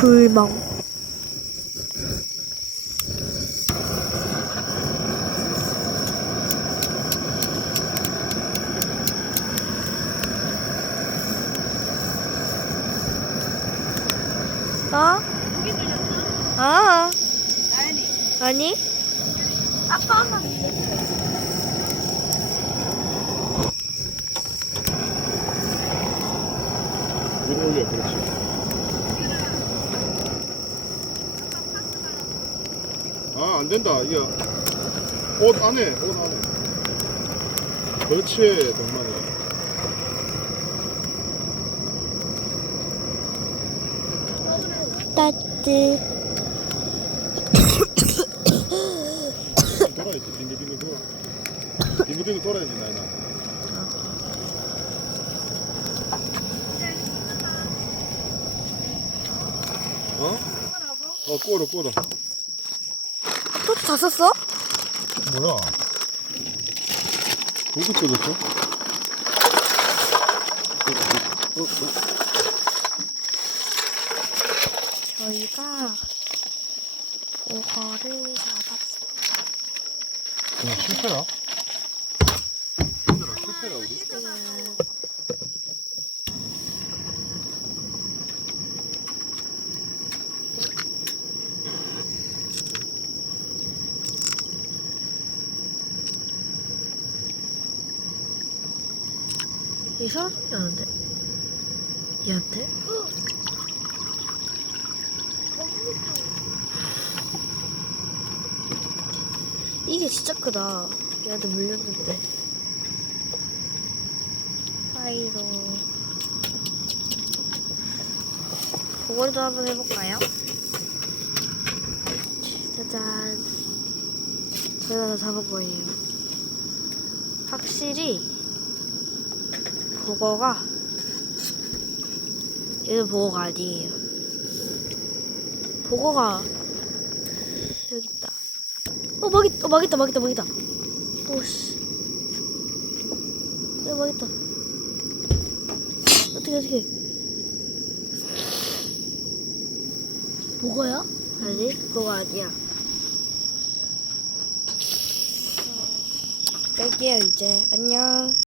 불멍. 어? 아. 아니? 아빠만. 위로 올려 그렇지 아 안 된다. 이게 옷 안에 옷 안에. 그렇지 동만이. 따뜻. 돌아야지. 빙글빙글 돌아. 빙글빙글 돌아야지 나이나. 어? 어 꼬로 꼬로 토트 다 썼어? 뭐야 누구 뜯었어? 어, 어, 어. 저희가 보거를 잡았어요. 그냥 실패야? 힘들어 실패야 우리? 이상한 소리 나는데? 얘한테? 이게 진짜 크다. 얘한테 물렸는데. 하이로. 그걸도 한번 해볼까요? 짜잔. 저희가 다 잡은 거예요. 확실히 보거가 얘는 보거가 아니에요. 보거가 여기 있다. 어 막이 어 막있다 막있다 막있다. 오씨. 야 막있다. 어떻게 어떻게? 보거야? 아니 보거 아니야. 뺄게요 이제 안녕.